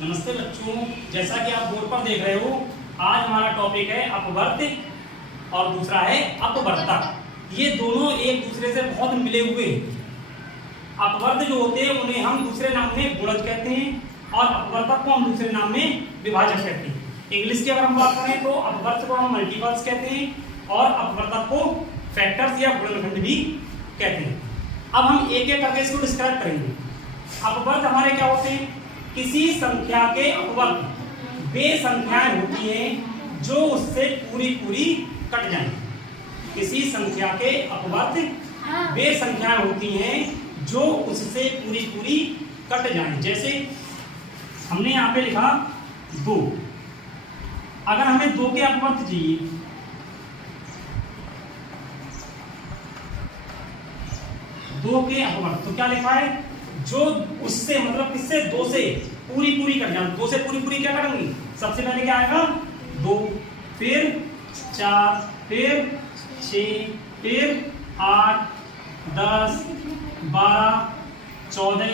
नमस्ते बच्चों, जैसा कि आप बोर्ड पर देख रहे हो, आज हमारा टॉपिक है अपवर्त और दूसरा है अपवर्तक। ये दोनों एक दूसरे से बहुत मिले हुए हैं। अपवर्त जो होते हैं उन्हें हम दूसरे नाम में गुणज कहते हैं और अपवर्तक को हम दूसरे नाम में विभाजक कहते हैं। इंग्लिश की अगर हम बात करें तो अपवर्त को हम मल्टीपल्स कहते हैं और अपवर्तक को फैक्टर्स या गुणनखंड भी कहते हैं। अब हम एक एक करके इसको डिस्क्राइब करेंगे। अपवर्त हमारे क्या होते हैं? किसी संख्या के अपवर्त वे संख्याएं होती हैं जो उससे पूरी कट जाएं। किसी संख्या के अपवर्त वे संख्याएं होती हैं जो उससे पूरी कट जाएं। जैसे हमने यहाँ पे लिखा 2। अगर हमें 2 के अपवर्त चाहिए, दो के अपवर्त, तो क्या लिखा है? जो उससे मतलब किससे? 2 से पूरी कट जाए। 2 से पूरी क्या करेंगे? सबसे पहले क्या आएगा? 2, फिर 4, फिर 6, फिर 8, 10, 12, 14,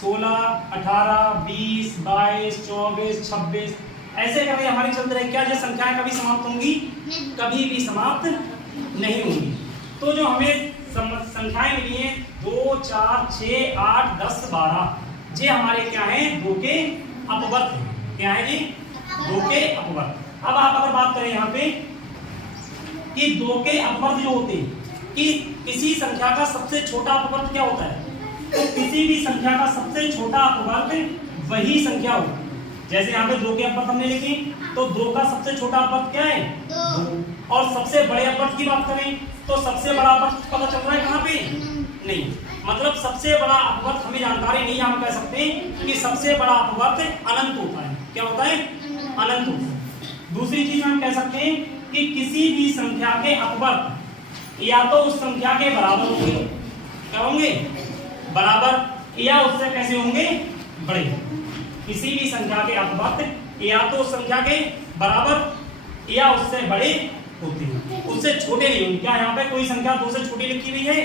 16, 18, 20, 22, 24, 26 ऐसे करके हमारी चलते रहे। क्या ये संख्याएं कभी समाप्त होंगी? कभी भी समाप्त नहीं होंगी। तो जो हमें संख्याएं मिली हैं 2, 4, 6, 8, 10, 12, ये हमारे क्या हैं? 2 के अपवर्त हैं। क्या है जी? 2 के अपवर्त। अब आप अगर बात करें यहाँ पे कि 2 के अपवर्त जो होते हैं कि किसी संख्या का सबसे छोटा अपवर्त क्या होता है? तो किसी भी संख्या का सबसे छोटा अपवर्त वही संख्या होती है। जैसे यहाँ पे 2 के अपवर्त हमने लिखे, तो 2 का सबसे छोटा अपवर्त क्या है? 2। और सबसे बड़े अपवर्त की बात करें तो सबसे बड़ा अपवर्त पता चल रहा है कहाँ पे? नहीं, मतलब सबसे बड़ा अपवर्त हमें जानकारी नहीं। हम कह सकते हैं कि सबसे बड़ा अपवर्त अनंत होता है। क्या होता है? अनंत होता है। दूसरी चीज हम कह सकते हैं कि किसी भी संख्या के अपवर्त या तो उस संख्या के बराबर होंगे, क्या होंगे? बराबर, या उससे कैसे होंगे? बड़े। किसी भी संख्या के अपवर्त या तो उस संख्या के बराबर या उससे बड़े होते हैं, उससे छोटे नहीं होंगे। क्या यहाँ पे कोई संख्या 2 से छोटी लिखी हुई है?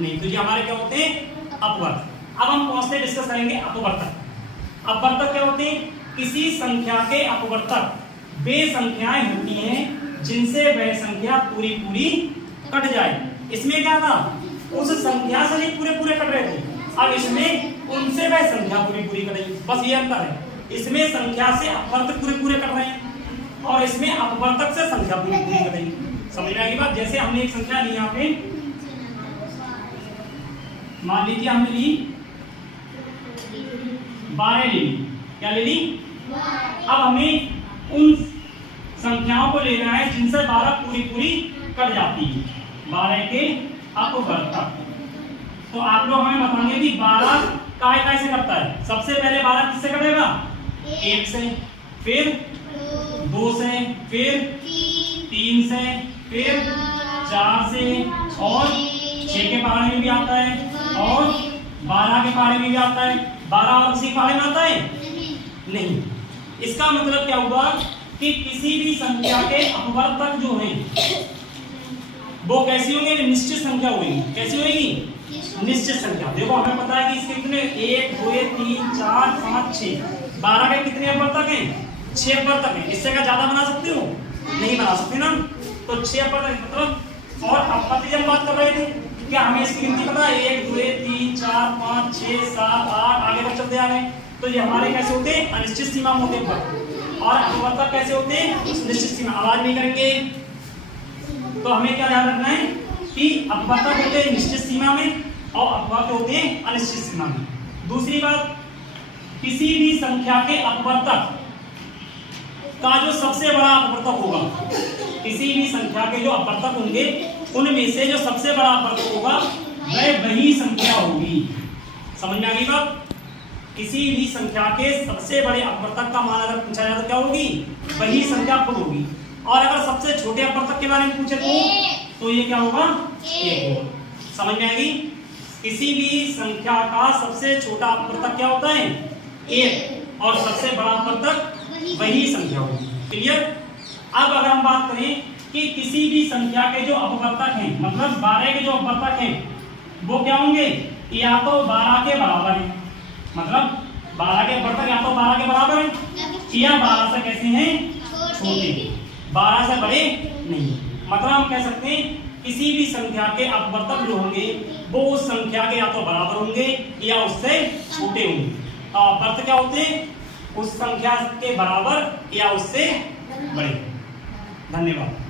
नहीं। तो ये हमारे क्या होते हैं? अपवर्त। अब हम कौन से डिस्कस करेंगे? अपवर्तक। अपवर्तक क्या होते हैं? किसी संख्या के अपवर्तक वे संख्याएं होती हैं जिनसे वह संख्या पूरी कट जाए। इसमें क्या था? उस संख्या से नहीं पूरे कट रहे थे। अब इसमें उनसे वह संख्या पूरी कटेगी। बस ये अंतर है। इसमें संख्या से अपवर्तक पूरे कट रहे हैं और इसमें अपवर्तक से संख्या पूरी कटेगी। समझ में आएगी बात? जैसे हमने एक संख्या ली यहाँ पे, मान लीजिए हमने ली 12 ले ली। क्या ले ली? अब हमें उन संख्याओं को लेना है जिनसे 12 पूरी कट जाती है। 12 के अपवर्तक। तो आप लोग हमें बताएंगे कि 12 काय से कटता है। सबसे पहले 12 किससे कटेगा? 1 से, फिर 2 से, फिर 3 से, फिर 4 से, और 6 के पहाड़े में भी आता है और 12 के पहाड़े में भी आता है। 12 और किसी पहाड़े में आता है? नहीं। इसका मतलब क्या हुआ कि किसी भी संख्या के अपवर्तक जो हैं वो कैसी होंगे? निश्चित संख्या होगी। कैसी होगी? निश्चित संख्या। देखो हमें पता है कि इसके कितने 1, 2, 3, 4, 5, 6, 12 के कितने अपवर्तक हैं? 6 अपवर्तक हैं। इससे क्या ज्यादा बना सकते हो? नहीं बना सकते ना। तो 6 अपवर्तक मतलब, और अपवर्तक जब बात कर रहे थे क्या हमें इसकी गिनती पता है? 1, 2, 3, 4, 5, 6, 7, 8 आगे तक चलते आ रहे हैं। तो ये हमारे कैसे होते हैं? अनिश्चित सीमा में होते हैं। और अपवर्तक कैसे होते हैं? निश्चित सीमा। आवाज नहीं करेंगे। तो हमें क्या ध्यान रखना है कि अपवर्तक होते हैं निश्चित सीमा में और अपवर्तक होते हैं अनिश्चित सीमा में। दूसरी बात, किसी भी संख्या के अपवर्तक का जो सबसे बड़ा अपवर्तक होगा, किसी भी संख्या के जो अपवर्तक होंगे उनमें से जो सबसे बड़ा अपवर्तक होगा वह वही संख्या होगी। समझ में आ गई बात? किसी भी संख्या के सबसे बड़े अपवर्तक का मान अगर पूछा जाए तो क्या होगी? वही संख्या खुद होगी। और अगर सबसे छोटे अपवर्तक के बारे में पूछे तो ये क्या होगा? 1 होगा। समझ में आएगी? किसी भी संख्या का सबसे छोटा अपवर्तक क्या होता है? 1, और सबसे बड़ा अपवर्तक वही संख्या होगी। क्लियर? अब अगर हम बात करें कि किसी भी संख्या के जो अपवर्तक हैं, मतलब 12 के जो अपवर्तक हैं वो क्या होंगे? या तो 12 के बराबर है, मतलब 12 के अपवर्तक या तो 12 के बराबर या 12 से कैसे हैं छोटे, 12 से बड़े नहीं। मतलब हम कह सकते हैं किसी भी संख्या के अपवर्तक जो होंगे वो उस संख्या के या तो बराबर होंगे या उससे छोटे होंगे। तो अपवर्तक क्या होते हैं, उस संख्या के बराबर या उससे बड़े। धन्यवाद।